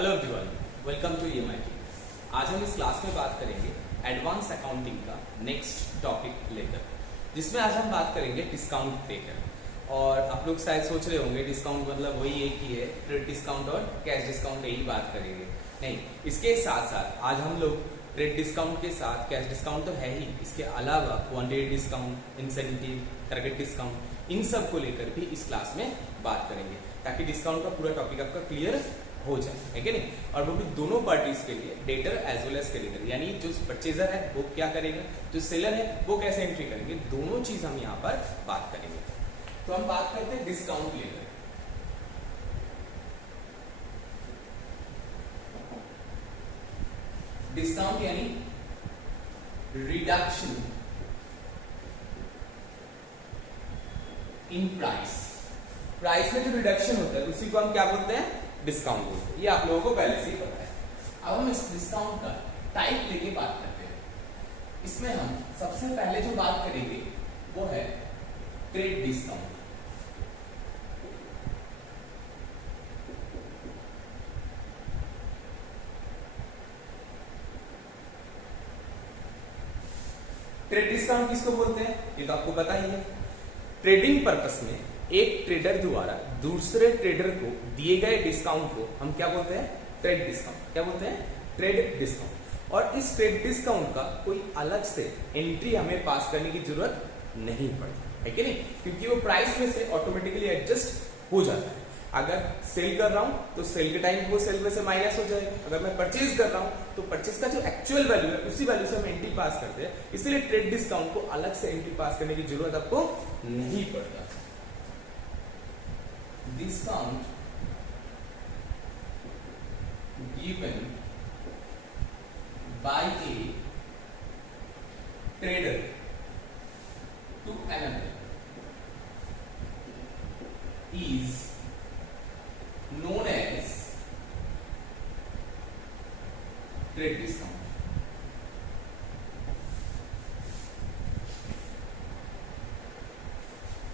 Hello everyone, welcome to EMIT। आज हम इस क्लास में बात करेंगे एडवांस अकाउंटिंग का नेक्स्ट टॉपिक लेकर, जिसमें आज हम बात करेंगे डिस्काउंट लेकर। और आप लोग शायद सोच रहे होंगे डिस्काउंट मतलब वही एक ही है, ट्रेड डिस्काउंट और कैश डिस्काउंट यही बात करेंगे। नहीं, इसके साथ साथ आज हम लोग ट्रेड डिस्काउंट के साथ कैश डिस्काउंट तो है ही, इसके अलावा quantity discount, incentive, target discount, इन सब को लेकर भी इस क्लास में बात करेंगे, ताकि डिस्काउंट का पूरा टॉपिक आपका क्लियर हो जाए, है कि नहीं। और वो भी दोनों पार्टीज के लिए, debtor as well as creditor, यानी जो परचेजर है वो क्या करेगा, जो सेलर है वो कैसे एंट्री करेंगे, दोनों चीज हम यहाँ पर बात करेंगे। तो हम बात करते हैं डिस्काउंट लेकर। डिस्काउंट यानी रिडक्शन इन प्राइस। प्राइस में जो रिडक्शन होता है उसी को हम क्या बोलते हैं, डिस्काउंट बोलते हैं। ये आप लोगों को पहले से ही पता है। अब हम इस डिस्काउंट का टाइप लेके बात करते हैं। इसमें हम सबसे पहले जो बात करेंगे वो है ट्रेड डिस्काउंट। ट्रेड डिस्काउंट किसको बोलते हैं ये तो आपको पता ही है। ट्रेडिंग पर्पस में एक ट्रेडर द्वारा दूसरे ट्रेडर को दिए गए डिस्काउंट को हम क्या बोलते हैं, ट्रेड डिस्काउंट। क्या बोलते हैं, ट्रेड डिस्काउंट। और इस ट्रेड डिस्काउंट का कोई अलग से एंट्री हमें पास करने की जरूरत नहीं पड़ती, है कि नहीं, क्योंकि वो प्राइस में से ऑटोमेटिकली एडजस्ट हो जाता है। अगर सेल कर रहा हूं तो सेल के टाइम वो सेल में से माइनस हो जाएगा। अगर मैं परचेज कर रहा हूं तो परचेज का जो एक्चुअल वैल्यू है उसी वैल्यू से हम एंट्री पास करते हैं। इसलिए ट्रेड डिस्काउंट को अलग से एंट्री पास करने की जरूरत आपको नहीं पड़ता। Discount given by a trader to another is known as trade discount।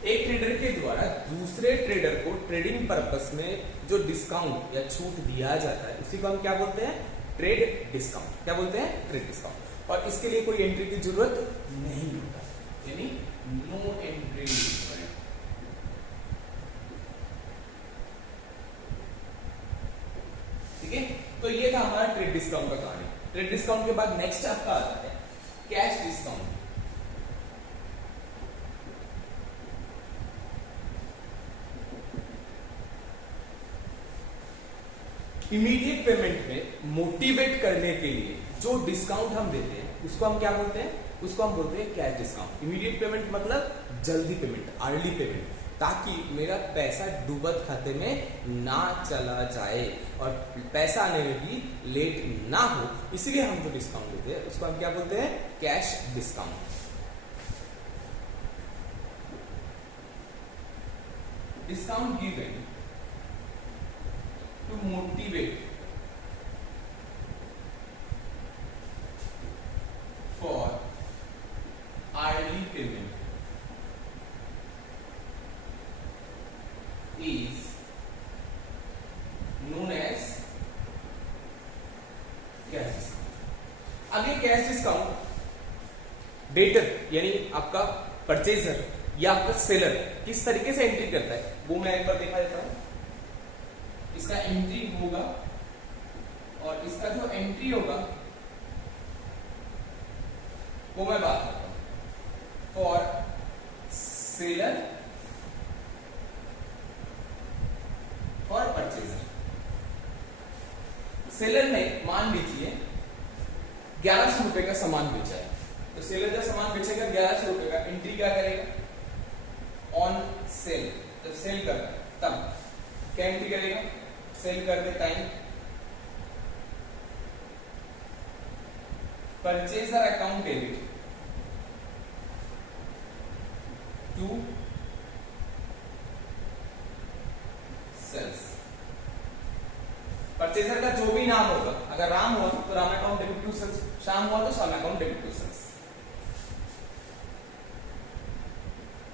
एक ट्रेडर के द्वारा दूसरे ट्रेडर को ट्रेडिंग पर्पस में जो डिस्काउंट या छूट दिया जाता है उसी को हम क्या बोलते हैं, ट्रेड डिस्काउंट। क्या बोलते हैं, ट्रेड डिस्काउंट। और इसके लिए कोई एंट्री की जरूरत नहीं होता, यानी नो एंट्री। ठीक है, तो ये था हमारा ट्रेड डिस्काउंट का कहानी। ट्रेड डिस्काउंट के बाद नेक्स्ट आपका आता है कैश डिस्काउंट। इमीडिएट पेमेंट में मोटिवेट करने के लिए जो डिस्काउंट हम देते हैं उसको हम क्या बोलते हैं, उसको हम बोलते हैं कैश डिस्काउंट। इमीडिएट पेमेंट मतलब जल्दी पेमेंट, अर्ली पेमेंट, ताकि मेरा पैसा डूबत खाते में ना चला जाए और पैसा आने में भी लेट ना हो। इसलिए हम जो डिस्काउंट देते हैं उसको हम क्या बोलते हैं, cash discount. Discount given to motivate for early payment is known as cash discount. अब ये कैश डिस्काउंट डेटर यानी आपका परचेजर या आपका सेलर किस तरीके से एंट्री करता है वो मैं एक बार दिखा देता हूं। इसका एंट्री होगा और इसका जो एंट्री होगा वो मैं बात करता हूं फॉर सेलर और परचेजर। सेलर ने मान लीजिए 1100 रुपए का सामान बेचा है, तो सेलर जब सामान बेचेगा 1100 रुपए का, एंट्री क्या करेगा, ऑन सेल। जब सेल कर रहा है तब क्या एंट्री करेगा, सेल करते time purchaser account debit to sales. Purchaser का जो भी नाम होगा, अगर राम हुआ तो Ram account debit to sales, Shyam हुआ तो Shyam account debit to sales.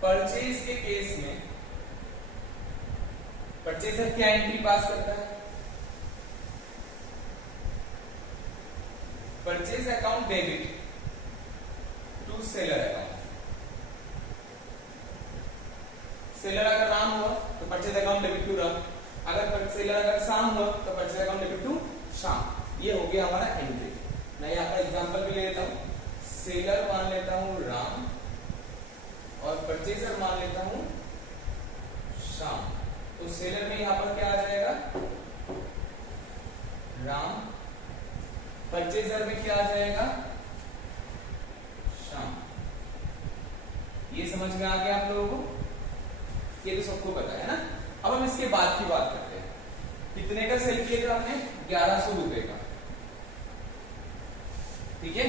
Purchase के केस में परचेजर क्या एंट्री पास करता है, purchase account debit to seller account. Seller अगर राम हुआ तो purchase account debit to Ram, अगर सेलर अगर शाम हुआ तो परचेज अकाउंट डेबिट टू शाम। ये हो गया हमारा एंट्री। मैं यहाँ पर एग्जांपल भी ले लेता हूँ, सेलर मान लेता हूँ राम और परचेजर मान लेता हूँ शाम। तो सेलर में यहाँ पर क्या आ जाएगा, राम, परचेजर में क्या आ जाएगा, शाम। ये समझ में आ गया आप लोगों को? ये तो सबको पता है ना। अब हम इसके बाद की बात करते हैं। कितने का सेल किया था हमने? 1100 रुपए का। ठीक है,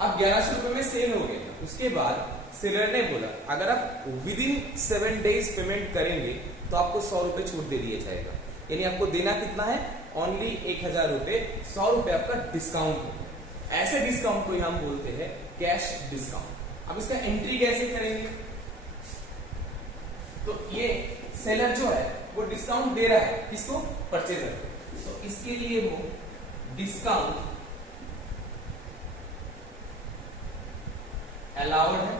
अब 1100 रुपए में सेल हो गया। उसके बाद सेलर ने बोला अगर आप विद इन 7 डेज पेमेंट करेंगे तो आपको 100 रुपए छूट दे दिया जाएगा। यानी आपको देना कितना है? ओनली 1000 रुपए, 100 रुपए आपका डिस्काउंट है। ऐसे डिस्काउंट को हम बोलते हैं कैश डिस्काउंट। अब इसका एंट्री कैसे करेंगे? तो ये सेलर जो है वो डिस्काउंट दे रहा है किसको? परचेजर को। तो इसके लिए वो डिस्काउंट अलाउड है।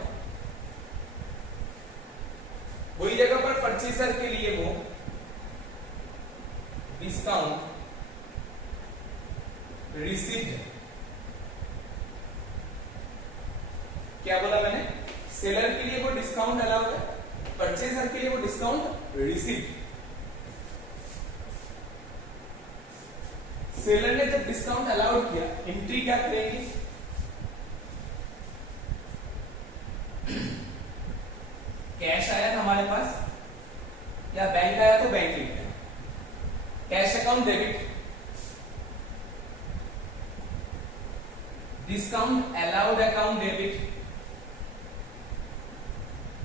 वही जगह पर परचेजर के लिए वो डिस्काउंट रिसीव्ड है। क्या बोला मैंने? सेलर के लिए वो डिस्काउंट अलाउड है, परचेजर के लिए वो डिस्काउंट रिसीव्ड। सेलर ने जब डिस्काउंट अलाउड किया, एंट्री क्या करेंगे? कैश आया था हमारे पास या बैंक आया तो बैंक लिख देना, cash account debit, discount allowed account debit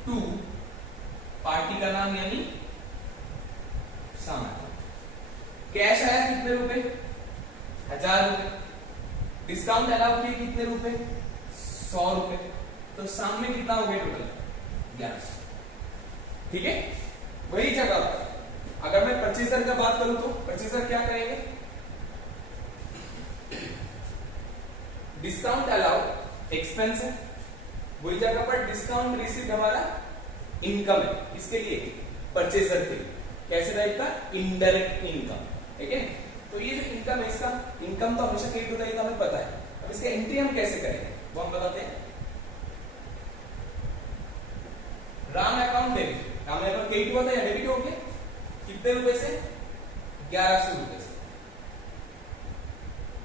to party का नाम यानी सामान। कैश आया कितने रुपए? 1000 रुपए। डिस्काउंट अलाउ किए कितने रुपए? 100 रुपए। तो साम में कितना हो गया टोटल? 1100। ठीक है, वही जगह पर अगर मैं परचेजर का बात करूं तो परचेजर क्या करेंगे? डिस्काउंट अलाउड एक्सपेंस है, वही जगह पर डिस्काउंट रिसीव्ड हमारा इनकम है। इसके लिए परचेजर के लिए कैसे टाइप का? Indirect income. ठीक है, तो ये जो इनकम है इसका इनकम तो हमेशा क्रेडिट होता है, ये तो हमें पता है। अब इसका एंट्री हम कैसे करेंगे वो हम बताते हैं। Ram account debit, Ram account credit हुआ था या डेबिट हो गया? कितने रुपए से? 1100 रुपए से।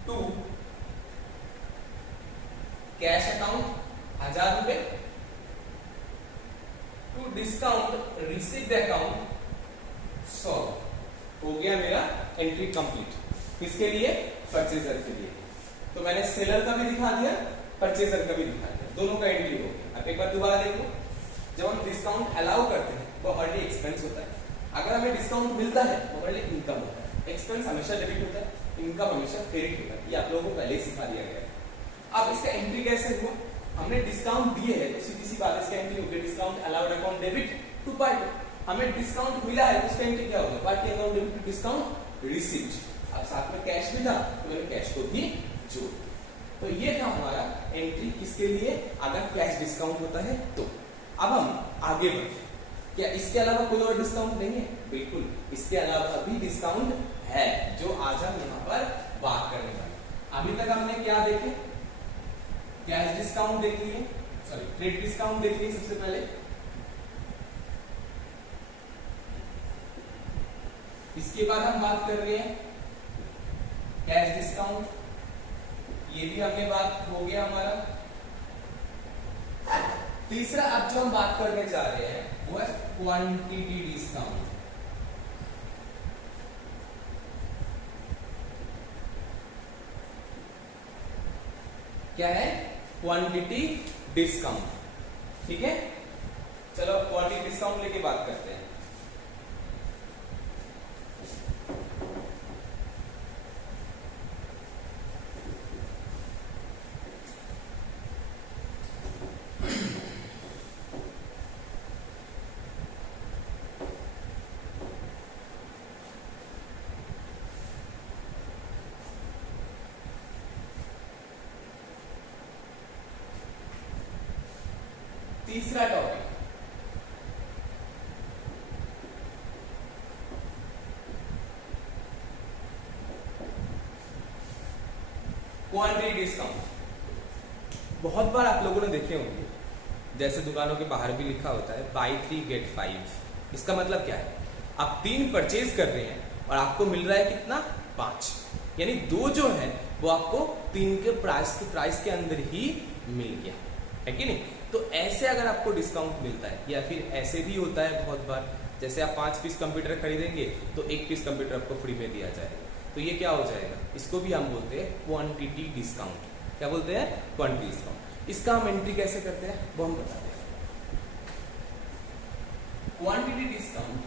टू कैश अकाउंट 1000 रुपए टू डिस्काउंट रिसीव्ड अकाउंट 100। हो गया मेरा एंट्री कंप्लीट। किसके लिए? परचेजर के लिए। तो मैंने सेलर का भी दिखा दिया, परचेजर का भी दिखा दिया, दोनों का एंट्री हो गया। अब एक बार दोबारा देखो, जब हम डिस्काउंट अलाउ करते हैं वो हमारे लिए एक्सपेंस होता है। अगर हमें डिस्काउंट मिलता है वो हमारे लिए इनकम होता है। एक्सपेंस हमेशा डेबिट होता है, इनकम हमेशा क्रेडिट होता है। ये आप लोगों को पहले ही सिखा दिया गया है। अब इसका एंट्री कैसे हुआ? हमने डिस्काउंट दिए है तो सीधी सी बात है, इसका एंट्री हो गया discount allowed account debit to party. हमें डिस्काउंट मिला है, उसका एंट्री क्या होगा? Party account debit to discount received. अब साथ में कैश भी था तो मैंने कैश को भी जोड़। तो ये था हमारा एंट्री किसके लिए? अगर कैश डिस्काउंट होता है तो। अब हम आगे बढ़ते हैं। क्या इसके अलावा कोई और डिस्काउंट नहीं है? बिल्कुल, इसके अलावा भी डिस्काउंट है जो आज हम यहाँ पर बात करने वाले। अभी तक हमने क्या देखे? कैश डिस्काउंट देख लिए, सॉरी ट्रेड डिस्काउंट देख लिए सबसे पहले। इसके बाद हम बात कर रहे हैं कैश डिस्काउंट, ये भी हमने बात हो गया हमारा। तीसरा अब जो हम बात करने जा रहे हैं वो है क्वांटिटी डिस्काउंट। क्या है? Quantity discount. ठीक है, चलो क्वांटिटी डिस्काउंट लेके बात करते हैं। तीसरा टॉपिक क्वांटिटी डिस्काउंट। बहुत बार आप लोगों ने देखे होंगे, जैसे दुकानों के बाहर भी लिखा होता है बाई 3 गेट 5। इसका मतलब क्या है, आप 3 परचेज कर रहे हैं और आपको मिल रहा है कितना, 5, यानी 2 जो है वो आपको 3 के प्राइस के अंदर ही मिल गया है कि नहीं। तो ऐसे अगर आपको डिस्काउंट मिलता है, या फिर ऐसे भी होता है बहुत बार, जैसे आप 5 पीस कंप्यूटर खरीदेंगे तो 1 पीस कंप्यूटर आपको फ्री में दिया जाएगा, तो ये क्या हो जाएगा, इसको भी हम बोलते हैं क्वांटिटी डिस्काउंट। क्या बोलते हैं, क्वांटिटी डिस्काउंट। इसका हम एंट्री कैसे करते हैं वो हम बताते हैं। Quantity discount,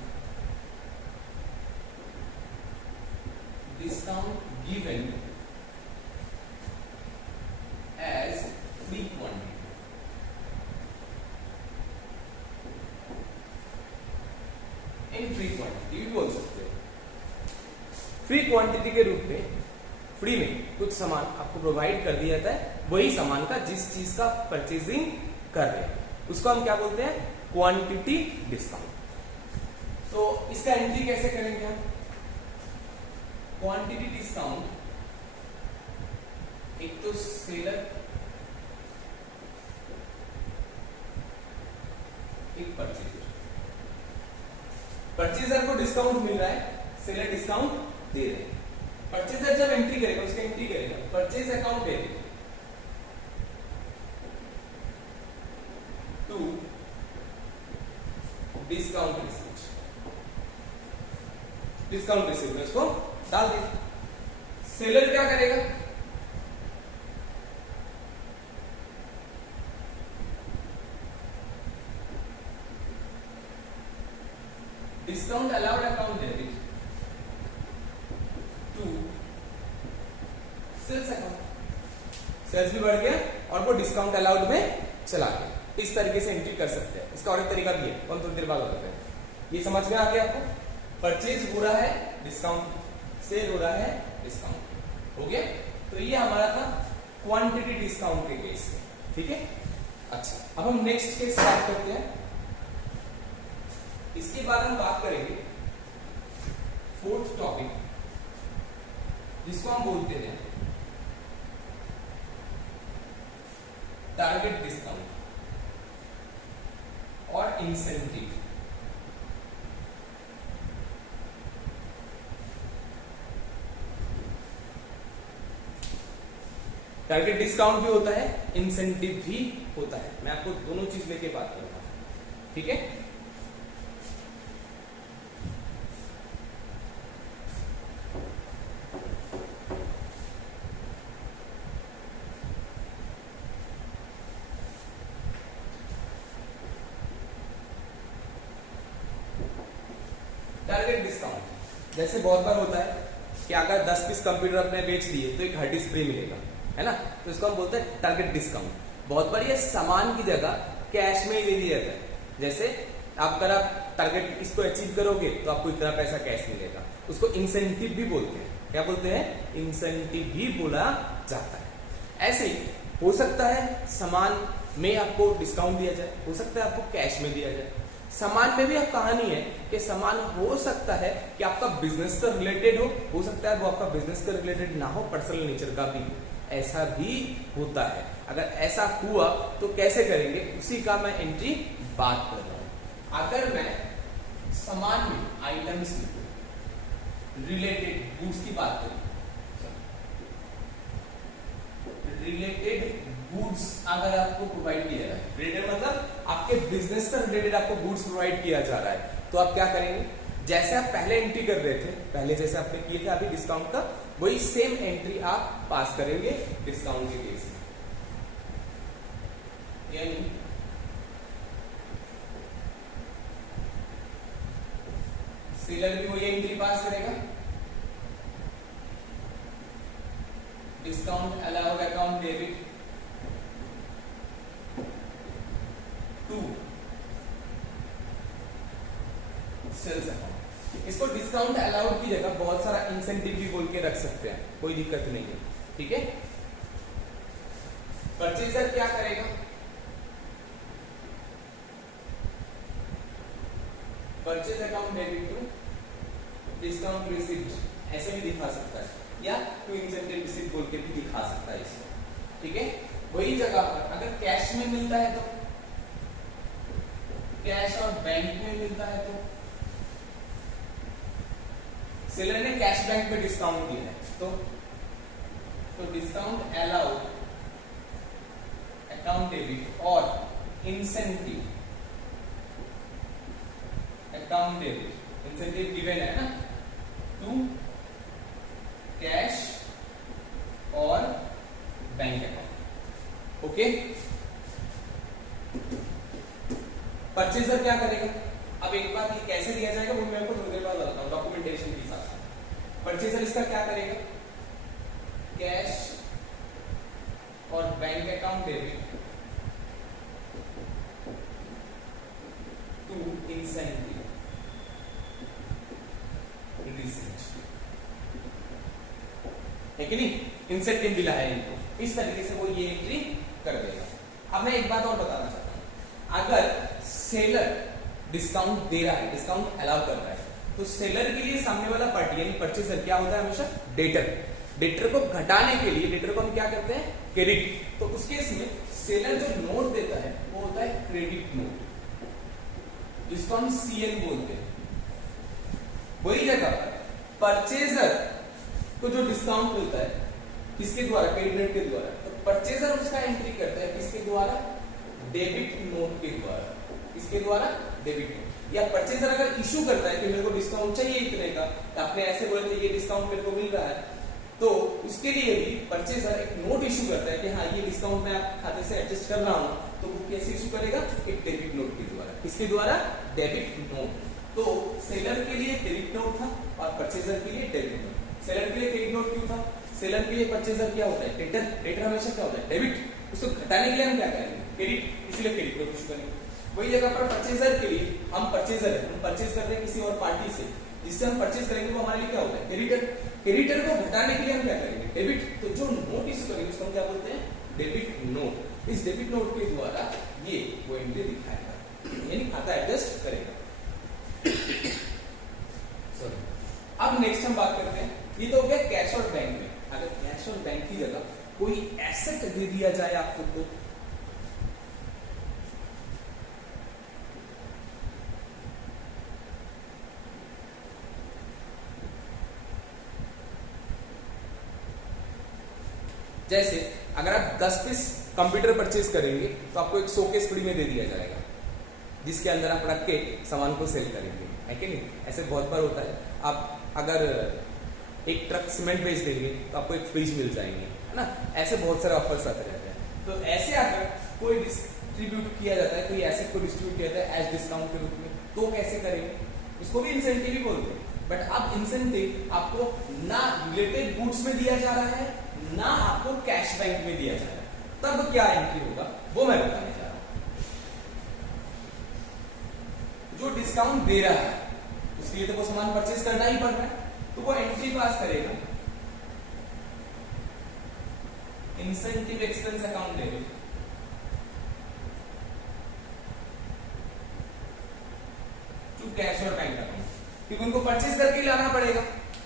discount given as free quantity. In free quantity भी बोल सकते हैं। फ्री क्वांटिटी के रूप में फ्री में कुछ सामान आपको प्रोवाइड कर दिया जाता है, वही सामान का जिस चीज का परचेजिंग कर रहे हैं उसको हम क्या बोलते हैं, क्वांटिटी डिस्काउंट। तो इसका एंट्री कैसे करेंगे हम, क्वांटिटी डिस्काउंट, एक तो सेलर, एक परचेजर। परचेजर को डिस्काउंट मिल रहा है, सेलर डिस्काउंट दे रहे हैं। परचेजर जब एंट्री करेगा, उसका एंट्री करेगा purchase account debit to discount receipt, discount receipt में उसको डाल दे। सेलर क्या करेगा, discount allowed account debit to sales account. Sales भी बढ़ गया और वो डिस्काउंट अलाउड में चला गया। इस तरीके से एंट्री कर सकते हैं। इसका और एक तरीका भी है, कौन थोड़ी देर बाद बताते हैं। ये समझ में आ गया आपको, परचेज हो रहा है डिस्काउंट, सेल हो रहा है डिस्काउंट, हो गया। तो ये हमारा था क्वांटिटी डिस्काउंट के केस में, ठीक है। अच्छा, अब हम नेक्स्ट केस स्टार्ट करते हैं। इसके बाद हम बात करेंगे फोर्थ टॉपिक, जिसको हम बोलते हैं टारगेट डिस्काउंट और इंसेंटिव। टारगेट डिस्काउंट भी होता है, इंसेंटिव भी होता है। मैं आपको दोनों चीज लेके बात करूंगा, ठीक है। टारगेट डिस्काउंट जैसे बहुत बार होता है कि अगर 10 पीस कंप्यूटर आपने बेच दिए तो एक हार्ड डिस्क फ्री मिलेगा, है ना। तो इसको हम बोलते हैं टारगेट डिस्काउंट। बहुत बार ये सामान की जगह कैश में ही दे दिया जाता है। जैसे अगर आप टारगेट इसको अचीव करोगे तो आपको इतना पैसा कैश मिलेगा, उसको इंसेंटिव भी बोलते हैं। क्या बोलते हैं, इंसेंटिव भी बोला जाता है। ऐसे ही हो सकता है सामान में आपको डिस्काउंट दिया जाए, हो सकता है आपको कैश में दिया जाए। सामान में भी अब कहानी है कि सामान हो सकता है कि आपका बिजनेस से रिलेटेड हो सकता है वो आपका बिजनेस से रिलेटेड ना हो, पर्सनल नेचर का भी हो, ऐसा भी होता है। अगर ऐसा हुआ तो कैसे करेंगे, उसी का मैं एंट्री बात कर रहा हूं। अगर मैं सामान में, आइटम्स में रिलेटेड गुड्स की बात करूं, रिलेटेड गुड्स अगर आपको प्रोवाइड किया जाए, रिलेटेड मतलब आपके बिजनेस से रिलेटेड आपको गुड्स प्रोवाइड किया जा रहा है, तो आप क्या करेंगे, जैसे आप पहले एंट्री कर रहे थे, पहले जैसे आपने किए थे अभी डिस्काउंट का, वही सेम एंट्री आप पास करेंगे डिस्काउंट के केस में। यानी सेलर भी वही एंट्री पास करेगा, discount allowed account debit to sales account. इसको डिस्काउंट अलाउड की जगह बहुत सारा इंसेंटिव भी बोल के रख सकते हैं, कोई दिक्कत नहीं है, ठीक है। परचेजर क्या करेगा, purchase account debit to discount received, ऐसे भी दिखा सकता है या टू इंसेंटिव रिसीव्ड बोल के भी दिखा सकता है इसको। ठीक है, वही जगह पर अगर कैश में मिलता है तो, कैश और बैंक में मिलता है तो, सेलर ने कैश बैंक में डिस्काउंट दिया है तो डिस्काउंट अलाउड अकाउंट डेबिट और incentive account debit, incentive given है ना, टू कैश और बैंक अकाउंट। ओके, परचेजर क्या करेगा? अब एक बात, ये कैसे दिया जाएगा वो मैं आपको थोड़ी देर बाद बताता हूँ डॉक्यूमेंटेशन के हिसाब से। परचेजर इसका क्या करेगा? कैश और bank account debit to incentive received, है कि नहीं? इंसेंटिव मिला है इनको, इस तरीके से वो ये एंट्री कर देगा। अब मैं एक बात और बताना चाहता हूं, अगर सेलर डिस्काउंट दे रहा है, डिस्काउंट अलाउ कर रहा है, तो सेलर के लिए सामने वाला पार्टी यानी परचेजर क्या होता है? हमेशा डेटर। डेटर को घटाने के लिए डेटर को हम क्या करते हैं? क्रेडिट। तो उस केस में सेलर जो नोट देता है वो होता है क्रेडिट नोट, जिसको हम सीएन बोलते हैं। वही जगह परचेजर को जो डिस्काउंट मिलता है किसके द्वारा? क्रेडिट के द्वारा। तो परचेजर उसका एंट्री करता है किसके द्वारा? डेबिट नोट के द्वारा। किसके द्वारा? Debit note. या परचेजर अगर इशू करता है कि मेरे को डिस्काउंट चाहिए इतने का, आपने ऐसे बोले थे ये डिस्काउंट मेरे को मिल रहा है, तो उसके लिए भी परचेजर एक नोट इशू करता है कि हाँ ये डिस्काउंट मैं आप खाते से एडजस्ट कर रहा हूं, तो वो कैसे इशू करेगा? एक डेबिट नोट के द्वारा। किसके द्वारा? Debit note. तो सेलर के लिए क्रेडिट नोट था और परचेजर के लिए डेबिट नोट। सेलर के लिए क्रेडिट नोट क्यों था? सेलर के लिए परचेजर क्या होता है? डेटर। डेटर हमेशा क्या होता है? डेबिट। उसको घटाने के लिए हम क्या करेंगे? क्रेडिट, इसलिए क्रेडिट नोट इशू करेंगे। वही जगह पर परचेजर के लिए, हम परचेजर है, हम परचेज कर रहे हैं किसी और पार्टी से, जिससे हम परचेज करेंगे वो हमारे लिए क्या होता है? क्रेडिटर। क्रेडिटर को घटाने के लिए हम क्या करेंगे? डेबिट। तो जो नोट इशू करेंगे उसको हम क्या बोलते हैं? Debit note. इस डेबिट नोट के द्वारा ये वो एंट्री दिखाएगा, यानी खाता एडजस्ट करेगा। अब नेक्स्ट हम बात करते हैं, ये तो हो गया कैश और बैंक में। अगर कैश और बैंक की जगह कोई एसेट दे दिया जाए आपको तो जैसे अगर आप 10 पीस कंप्यूटर परचेज करेंगे तो आपको एक शोकेस फ्री में दे दिया जाएगा, जिसके अंदर आप रख के सामान को सेल करेंगे, है कि नहीं? ऐसे बहुत बार होता है। आप अगर एक ट्रक सीमेंट बेच देंगे तो आपको एक फ्रिज मिल जाएंगे, है ना? ऐसे बहुत सारे ऑफर्स आते रहते हैं। तो ऐसे अगर कोई डिस्ट्रीब्यूट किया जाता है, कोई एसेट को डिस्ट्रीब्यूट किया जाता है एज डिस्काउंट के रूप में, तो कैसे करेंगे? उसको भी इंसेंटिव ही बोलते हैं। बट अब इंसेंटिव आपको ना रिलेटेड गुड्स में दिया जा रहा है, ना आपको कैश बैंक में दिया जा रहा है, तब क्या एंट्री होगा वो मैं बताने जा रहा हूं। जो डिस्काउंट दे रहा है उसके लिए तो वो सामान परचेज करना ही पड़ रहा है, तो वो एंट्री पास करेगा incentive expense account debit to cash और बैंक अकाउंट, क्योंकि उनको परचेज करके लाना पड़ेगा।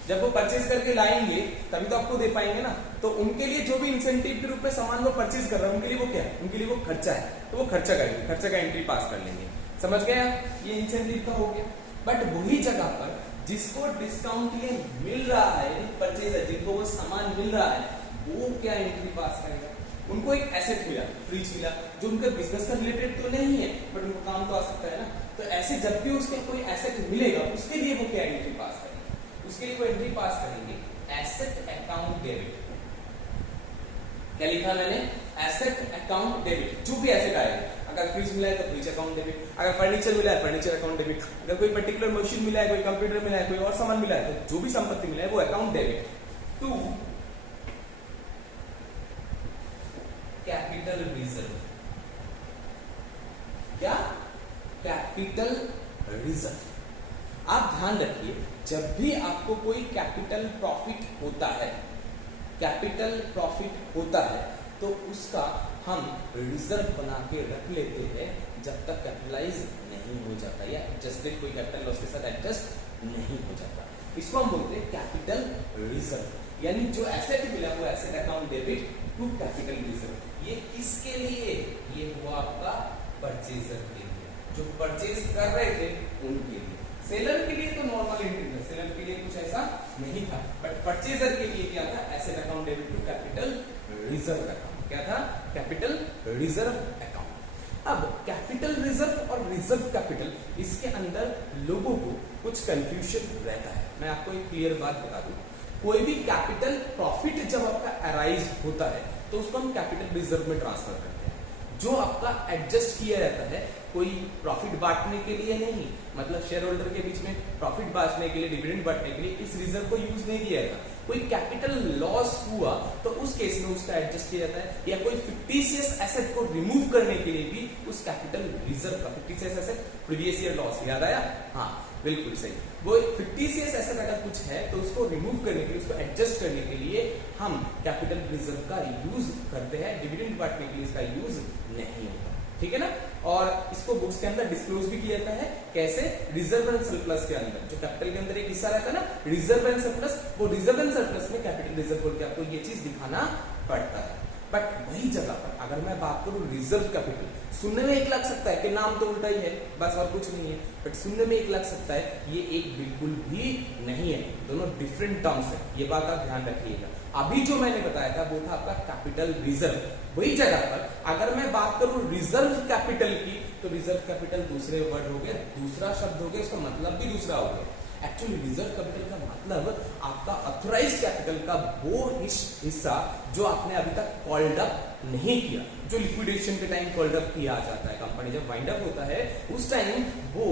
जब वो परचेज करके लाएंगे तभी तो आपको दे पाएंगे ना। तो उनके लिए जो भी इंसेंटिव के रूप में सामान वो परचेज कर रहा है, उनके लिए वो क्या है? उनके लिए वो खर्चा है, तो वो खर्चा करेंगे, खर्चा का एंट्री पास कर लेंगे। समझ गए आप? ये इंसेंटिव का हो गया। बट वही जगह पर जिसको डिस्काउंट ये मिल रहा है, परचेजर जिनको वो सामान मिल रहा है, वो क्या एंट्री पास करेगा? उनको एक एसेट मिला, फ्रिज मिला, जो उनके बिजनेस का रिलेटेड तो नहीं है बट उनको काम तो आ सकता है ना। तो ऐसे जब भी उसके कोई एसेट मिलेगा उसके लिए वो क्या एंट्री पास करेंगे? उसके लिए वो एंट्री पास करेंगे एसेट अकाउंट डेबिट। क्या लिखा मैंने? Asset account debit. जो भी एसेट आएगा, अगर फ्रिज मिला है तो फ्रिज अकाउंट डेबिट, अगर फर्नीचर मिला है फर्नीचर अकाउंट डेबिट, अगर कोई पर्टिकुलर मशीन मिला है, कोई कंप्यूटर मिला है, कोई और सामान मिला है, तो जो भी संपत्ति मिला है वो account debit to capital reserve. क्या? Capital reserve. आप ध्यान रखिए, जब भी आपको कोई कैपिटल प्रॉफिट होता है, कैपिटल प्रॉफिट होता है, तो उसका हम रिजर्व बना के रख लेते हैं जब तक कैपिटलाइज नहीं हो जाता या एडजस्टेड कोई कैपिटल लॉस के साथ एडजस्ट नहीं हो जाता। इसको हम बोलते हैं कैपिटल रिजर्व, यानी जो एसेट मिला वो asset account debit to capital reserve. ये किसके लिए? ये हुआ आपका परचेजर के लिए, जो परचेज कर रहे थे उनके लिए। सेलर के लिए तो नॉर्मल एंट्री था, सेलर के लिए कुछ ऐसा नहीं था, बट परचेजर के लिए क्या था? Asset account debit to capital reserve account. क्या था? Capital reserve account. अब कैपिटल रिजर्व और रिजर्व कैपिटल, इसके अंदर लोगों को कुछ कंफ्यूजन रहता है। मैं आपको एक क्लियर बात बता दूं, कोई भी कैपिटल प्रॉफिट जब आपका अराइज होता है तो उसको हम कैपिटल रिजर्व में ट्रांसफर करते हैं। जो आपका एडजस्ट किया रहता है कोई प्रॉफिट बांटने के लिए नहीं, मतलब शेयर होल्डर के बीच में प्रॉफिट बांटने के लिए, डिविडेंड बांटने के लिए इस रिजर्व को यूज नहीं किया जाता। कोई कैपिटल लॉस हुआ तो उस केस में उसका एडजस्ट किया जाता है, या कोई फिक्टिशियस एसेट को रिमूव करने के लिए भी उस कैपिटल रिजर्व का, fictitious asset previous year loss, याद आया? हाँ बिल्कुल सही। वो फिक्टिशियस एसेट अगर कुछ है तो उसको रिमूव करने के लिए, उसको एडजस्ट करने के लिए हम कैपिटल रिजर्व का यूज करते हैं, डिविडेंड बांटने के लिए इसका यूज नहीं होता। ठीक है ना? और इसको बुक्स के अंदर डिस्क्लोज भी किया जाता है। कैसे? रिजर्व एंड सरप्लस के अंदर, जो कैपिटल के अंदर एक हिस्सा रहता है ना रिजर्व एंड सरप्लस, वो रिजर्व एंड सरप्लस में कैपिटल रिजर्व बोल के आपको ये चीज दिखाना पड़ता है। बट वही जगह पर अगर मैं बात करूं रिजर्व कैपिटल, सुनने में एक लग सकता है कि नाम तो उल्टा ही है, बस और कुछ नहीं है, बट सुनने में एक लग सकता है, ये एक बिल्कुल भी नहीं है, दोनों डिफरेंट टर्म्स है। ये बात आप ध्यान रखिएगा। अभी जो मैंने बताया था वो था आपका कैपिटल रिजर्व। वही जगह पर अगर मैं बात करूं रिजर्व कैपिटल की, तो रिजर्व कैपिटल दूसरे वर्ड हो गए, दूसरा शब्द हो गया, उसका मतलब भी दूसरा हो गया। एक्चुअली रिजर्व कैपिटल का मतलब आपका ऑथराइज कैपिटल का वो हिस्सा जो आपने अभी तक कॉल्ड अप नहीं किया, जो लिक्विडेशन के टाइम कॉल्ड अप किया जाता है। कंपनी जब वाइंड अप होता है उस टाइम वो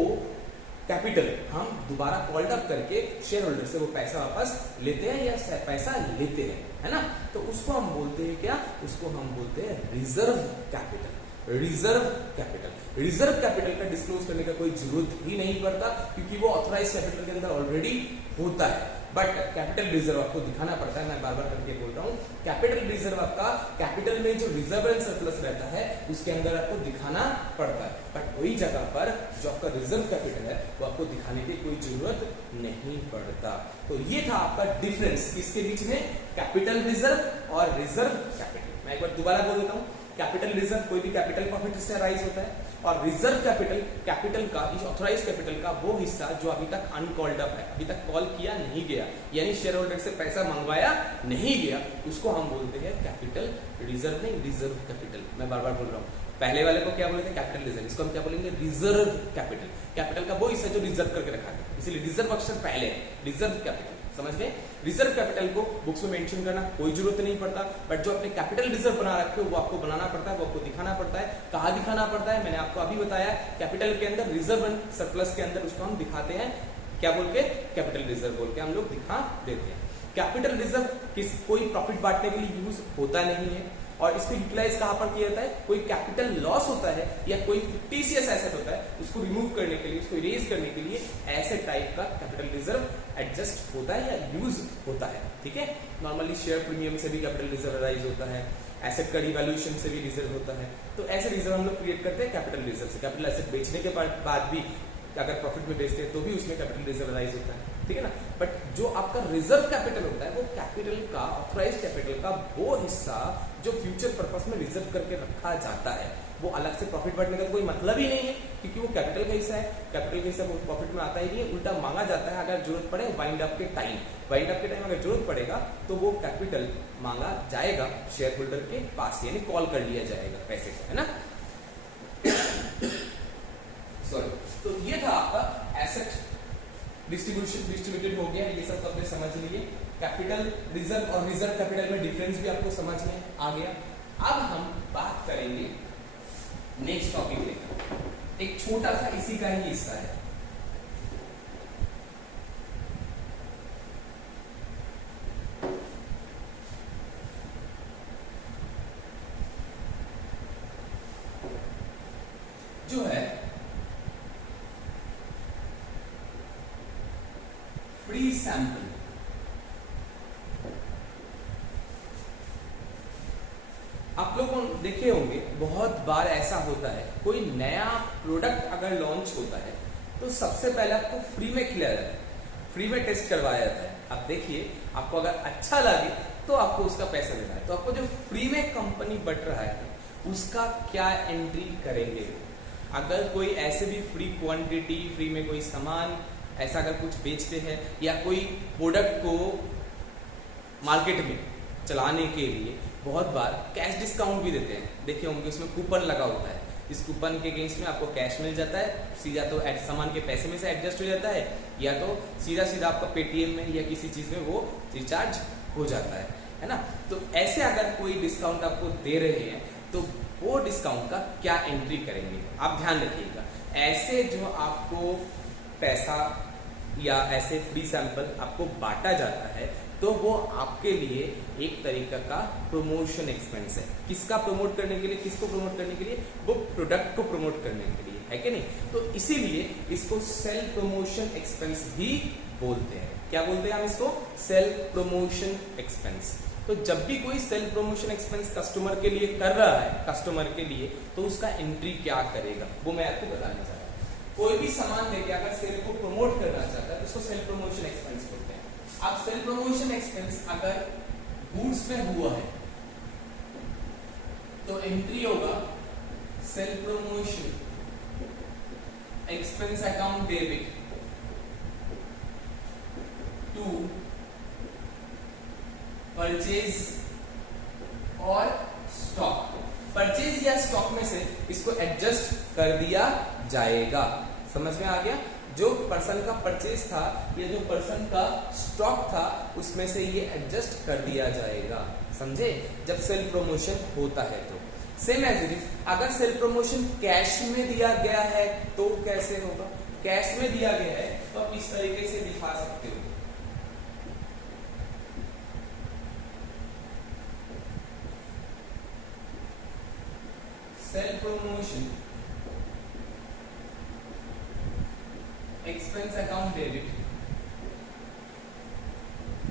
कैपिटल हम दोबारा कॉल्ड अप करके शेयर होल्डर से वो पैसा वापस लेते हैं या पैसा लेते हैं, है ना? तो उसको हम बोलते हैं क्या? उसको हम बोलते हैं reserve capital. Reserve capital, reserve capital का डिस्क्लोज करने का कोई जरूरत ही नहीं पड़ता, क्योंकि वो ऑथराइज कैपिटल के अंदर ऑलरेडी होता है। बट कैपिटल रिजर्व आपको दिखाना पड़ता है, मैं बार बार करके बोल रहा हूँ। कैपिटल रिजर्व आपका कैपिटल में जो रिजर्व एंड सरप्लस रहता है उसके अंदर आपको दिखाना पड़ता है, बट वही जगह पर जो आपका रिजर्व कैपिटल है वो आपको दिखाने की कोई जरूरत नहीं पड़ता। तो ये था आपका डिफरेंस किसके बीच में? कैपिटल रिजर्व और रिजर्व कैपिटल। मैं एक बार दोबारा बोल देता हूँ, कैपिटल रिजर्व कोई भी कैपिटल प्रॉफिट से अराइज होता है, और रिजर्व कैपिटल कैपिटल का, ऑथराइज कैपिटल का वो हिस्सा जो अभी तक अनकॉल्ड अप है, अभी तक कॉल किया नहीं गया, यानी शेयर होल्डर से पैसा मंगवाया नहीं गया, उसको हम बोलते हैं कैपिटल रिजर्व, नहीं रिजर्व कैपिटल। मैं बार बार बोल रहा हूँ, पहले वाले को क्या बोलते हैं? Capital reserve. इसको हम क्या बोलेंगे? Reserve capital. कैपिटल का वो हिस्सा जो रिजर्व करके रखा है, इसलिए रिजर्व अक्षर पहले है, रिजर्व कैपिटल। समझ गए? रिजर्व कैपिटल को बुक्स में मेंशन करना कोई जरूरत नहीं पड़ता, बट जो अपने कैपिटल रिजर्व बना रखे हो वो आपको बनाना पड़ता है, वो आपको दिखाना पड़ता है। कहाँ दिखाना पड़ता है? मैंने आपको अभी बताया, कैपिटल के अंदर रिजर्व एंड सरप्लस के अंदर उसको हम दिखाते हैं क्या बोल के? कैपिटल रिजर्व बोल के हम लोग दिखा देते हैं। कैपिटल रिजर्व किस कोई प्रॉफिट बांटने के लिए यूज होता नहीं है, और इसको यूटिलाइज कहां पर किया जाता है? कोई कैपिटल लॉस होता है या कोई फिक्टिशियस एसेट होता है, उसको रिमूव करने के लिए, उसको इरेज करने के लिए ऐसे टाइप का कैपिटल रिजर्व एडजस्ट होता है या यूज होता है। ठीक है? नॉर्मली शेयर प्रीमियम से भी कैपिटल रिजर्व अराइज होता है, एसेट का डिवैल्यूएशन से भी रिजर्व होता है। तो ऐसे रिजर्व हम लोग क्रिएट करते हैं कैपिटल रिजर्व से। कैपिटल एसेट बेचने के बाद भी अगर प्रॉफिट में बेचते हैं तो भी उसमें कैपिटल रिजर्व अराइज होता है। ठीक है ना? बट जो आपका रिजर्व कैपिटल होता है वो कैपिटल का, ऑथराइज कैपिटल का वो हिस्सा जो फ्यूचर पर्पस में रिजर्व करके रखा जाता है, वो अलग से प्रॉफिट बांटने का कोई मतलब ही नहीं है, क्योंकि वो कैपिटल का हिस्सा है। कैपिटल का हिस्सा वो प्रॉफिट में आता ही नहीं है, उल्टा मांगा जाता है अगर जरूरत पड़े वाइंड अप के टाइम। वाइंड अप के टाइम अगर जरूरत पड़ेगा तो वो कैपिटल मांगा जाएगा शेयर होल्डर के पास, यानी कॉल कर लिया जाएगा पैसे का, है ना? सॉरी। तो ये था आपका एसेट डिस्ट्रीब्यूटेड हो गया, ये सब तो आपने समझ लिए। कैपिटल रिजर्व और रिजर्व कैपिटल में डिफरेंस भी आपको समझ में आ गया। अब हम बात करेंगे नेक्स्ट टॉपिक लेकर, एक छोटा सा इसी का ही हिस्सा है। जो है फ्री सैंपल। आप लोग देखे होंगे बहुत बार ऐसा होता है, कोई नया प्रोडक्ट अगर लॉन्च होता है तो सबसे पहले आपको फ्री में खिलाया जाता है, फ्री में टेस्ट करवाया जाता है। आप देखिए, आपको अगर अच्छा लगे तो आपको उसका पैसा देना है। तो आपको जो फ्री में कंपनी बट रहा है उसका क्या एंट्री करेंगे? अगर कोई ऐसे भी फ्री क्वांटिटी, फ्री में कोई सामान ऐसा अगर कुछ बेचते हैं या कोई प्रोडक्ट को मार्केट में चलाने के लिए बहुत बार कैश डिस्काउंट भी देते हैं, देखे होंगे उसमें कूपन लगा होता है। इस कूपन के अगेंस्ट में आपको कैश मिल जाता है, सीधा तो सामान के पैसे में से एडजस्ट हो जाता है, या तो सीधा सीधा आपका पेटीएम में या किसी चीज में वो रिचार्ज हो जाता है ना। तो ऐसे अगर कोई डिस्काउंट आपको दे रहे हैं तो वो डिस्काउंट का क्या एंट्री करेंगे, आप ध्यान रखिएगा। ऐसे जो आपको पैसा या ऐसे फ्री सैंपल आपको बांटा जाता है तो वो आपके लिए एक तरीका का प्रमोशन एक्सपेंस है। किसका प्रमोट करने के लिए, किसको प्रमोट करने के लिए? वो प्रोडक्ट को प्रमोट करने के लिए, है कि नहीं? तो इसीलिए इसको सेल प्रमोशन एक्सपेंस भी बोलते हैं। क्या बोलते हैं हम इसको? Sale promotion expense. तो जब भी कोई सेल प्रमोशन एक्सपेंस कस्टमर के लिए कर रहा है, कस्टमर के लिए, तो उसका एंट्री क्या करेगा वो मैं आपको बताना चाहता हूँ। कोई भी सामान लेके अगर सेल को प्रमोट करना चाहता है तो उसको सेल प्रमोशन एक्सपेंस बोलते हैं। अब सेल प्रमोशन एक्सपेंस अगर गुड्स में हुआ है तो एंट्री होगा sale promotion expense account debit to purchase और स्टॉक। परचेज या स्टॉक में से इसको एडजस्ट कर दिया जाएगा। समझ में आ गया? जो पर्सन का परचेज था या जो पर्सन का स्टॉक था उसमें से ये एडजस्ट कर दिया जाएगा। समझे? जब सेल प्रमोशन होता है तो सेम एज इट इज, अगर सेल प्रमोशन कैश में दिया गया है तो कैसे होगा? कैश में दिया गया है तो आप इस तरीके से दिखा सकते हो। Sale promotion expense account debit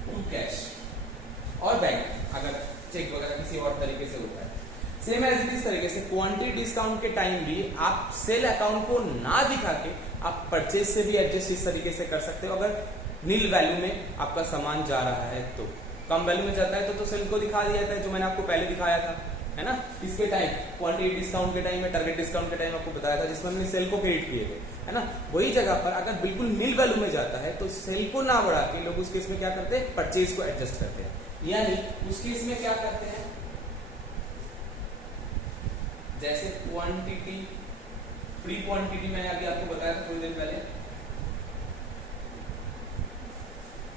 to cash और बैंक, अगर चेक वगैरह किसी और तरीके से होता है। सेम एज इस तरीके से क्वांटिटी डिस्काउंट के टाइम भी आप सेल अकाउंट को ना दिखा के आप परचेज से भी एडजस्ट इस तरीके से कर सकते हो। अगर नील वैल्यू में आपका सामान जा रहा है तो कम वैल्यू में जाता है तो सेल को दिखा दिया जाता है, जो मैंने आपको पहले दिखाया था, है ना। इसके टाइम क्वांटिटी डिस्काउंट के टाइम में, टारगेट डिस्काउंट के टाइम आपको बताया था, जिसमें हमने सेल को क्रेडिट किए थे, है ना। वही जगह पर अगर बिल्कुल नील वैल्यू में जाता है तो सेल को ना बढ़ा के लोग उस केस में क्या करते हैं? परचेज को एडजस्ट करते हैं। यानी उस केस में क्या करते हैं? जैसे क्वांटिटी, फ्री क्वांटिटी मैंने अभी आपको बताया था थोड़ी देर पहले,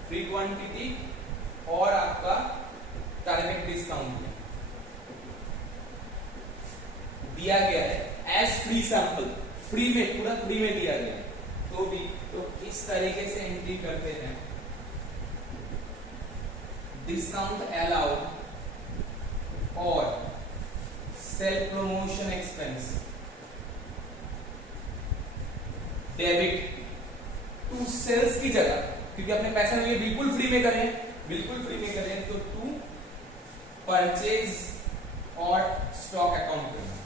फ्री क्वांटिटी और आपका टारगेट डिस्काउंट दिया गया है एज फ्री सैंपल, फ्री में, पूरा फ्री में दिया गया है तो भी तो इस तरीके से एंट्री करते हैं। डिस्काउंट अलाउड और sale promotion expense debit to sales की जगह, क्योंकि अपने पैसे में बिल्कुल फ्री में करें, बिल्कुल फ्री में करें तो टू परचेज और स्टॉक अकाउंट करना।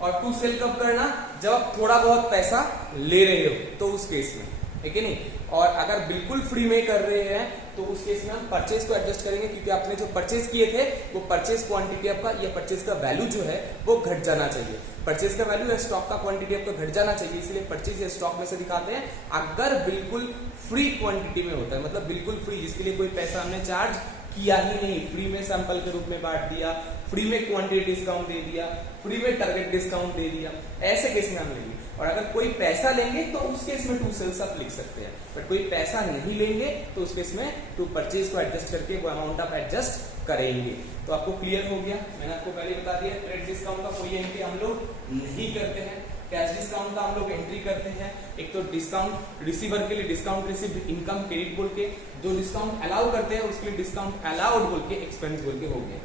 और टू सेल कब करना? जब आप थोड़ा बहुत पैसा ले रहे हो तो उस केस में, है कि नहीं। और अगर बिल्कुल फ्री में कर रहे हैं तो उस केस में हम परचेज को एडजस्ट करेंगे, क्योंकि आपने जो परचेज किए थे वो परचेज क्वांटिटी आपका या परचेज का वैल्यू जो है वो घट जाना चाहिए। परचेज का वैल्यू या स्टॉक का क्वांटिटी आपका घट जाना चाहिए, इसलिए परचेज या स्टॉक में से दिखाते हैं। अगर बिल्कुल फ्री क्वांटिटी में होता है, मतलब बिल्कुल फ्री, जिसके लिए कोई पैसा हमने चार्ज किया ही नहीं, फ्री में सैंपल के रूप में बांट दिया, फ्री में क्वांटिटी डिस्काउंट दे दिया, फ्री में टारगेट डिस्काउंट दे दिया, ऐसे केस में हम लेंगे। और अगर कोई पैसा लेंगे तो उस केस में टू सेल्स आप लिख सकते हैं, बट कोई पैसा नहीं लेंगे तो उस केस में टू परचेज को एडजस्ट करके वो अमाउंट आप एडजस्ट करेंगे। तो आपको क्लियर हो गया? मैंने आपको पहले बता दिया, ट्रेड डिस्काउंट का कोई एंट्री हम लोग नहीं करते हैं, कैश डिस्काउंट का हम लोग एंट्री करते हैं। एक तो डिस्काउंट रिसीवर के लिए डिस्काउंट रिसीव इनकम क्रेडिट बोल के, जो डिस्काउंट अलाउ करते हैं उसके लिए डिस्काउंट अलाउड बोल के, एक्सपेंस बोल के हो गया।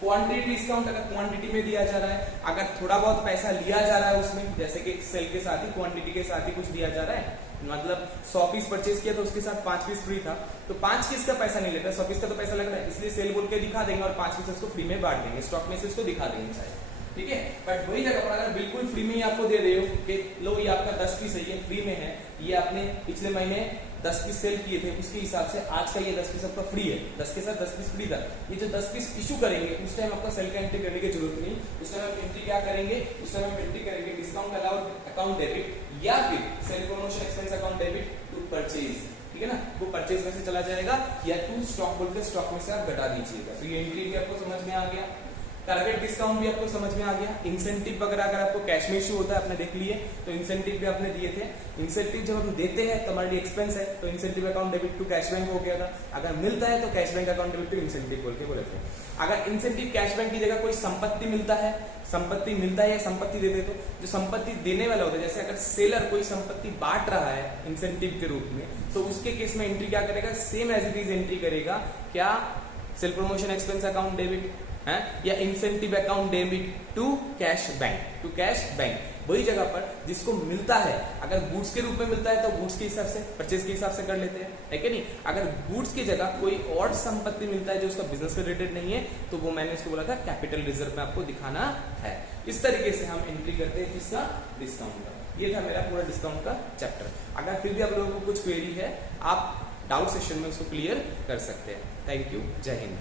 क्वांटिटी डिस्काउंट अगर क्वांटिटी में दिया जा रहा है, अगर थोड़ा बहुत पैसा लिया जा रहा है उसमें, जैसे कि सेल के साथ ही क्वांटिटी के साथ ही कुछ दिया जा रहा है, मतलब 100 पीस परचेज किया तो उसके साथ 5 पीस फ्री था, तो 5 पीस का पैसा नहीं लेता, 100 पीस का तो पैसा लग रहा है, इसलिए सेल बोल के दिखा देंगे और 5 पीस उसको फ्री में बांट देंगे, स्टॉक में से उसको दिखा देंगे शायद, ठीक है। बट वही जगह पर अगर बिल्कुल फ्री में ही आपको दे रहे हो कि लो ये आपका 10 पीस है, ये फ्री में है, ये आपने पिछले महीने 10 पीस सेल किए थे, उसके हिसाब से आज का ये 10 पीस आपका फ्री है, 10 के साथ 10 पीस फ्री था, ये जो 10 पीस इशू करेंगे उस टाइम आपका सेल का एंट्री करने की जरूरत नहीं, उस टाइम आप एंट्री क्या करेंगे, उस टाइम आप एंट्री करेंगे डिस्काउंट अलाउड अकाउंट डेबिट या फिर sale promotion expense account debit to purchase, ठीक है ना, वो परचेज में से चला जाएगा या टू स्टॉक बोल के स्टॉक में से आप घटा दीजिएगा। तो ये एंट्री भी आपको समझ में आ गया, टारगेट डिस्काउंट भी आपको समझ में आ गया, इंसेंटिव वगैरह अगर आपको कैश में इशू होता है आपने देख लिए तो इंसेंटिव भी आपने दिए थे, इंसेंटिव जब हम देते हैं तो हमारे लिए एक्सपेंस है, तो incentive account debit to cash bank हो गया था, अगर मिलता है तो cash bank account debit to incentive बोल के बोले थे। अगर इंसेंटिव कैश बैंक की जगह कोई संपत्ति मिलता है, संपत्ति मिलता है या संपत्ति देते तो जो संपत्ति देने वाला होता है, जैसे अगर सेलर कोई संपत्ति बांट रहा है इंसेंटिव के रूप में, तो उसके केस में एंट्री क्या करेगा, same as it is entry करेगा, क्या sale promotion expense account debit है या incentive account debit to cash bank, वही जगह पर जिसको मिलता है, अगर गुड्स के रूप में मिलता है तो गुड्स के हिसाब से परचेज के हिसाब से कर लेते हैं, है कि नहीं। अगर गुड्स की जगह कोई और संपत्ति मिलता है जो उसका बिजनेस से रिलेटेड नहीं है, तो वो मैंने इसको बोला था कैपिटल रिजर्व में आपको दिखाना है। इस तरीके से हम एंट्री करते हैं किसका, डिस्काउंट का। ये था मेरा पूरा डिस्काउंट का चैप्टर। अगर फिर भी आप लोगों को कुछ क्वेरी है, आप डाउट सेशन में उसको क्लियर कर सकते हैं। थैंक यू, जय हिंद।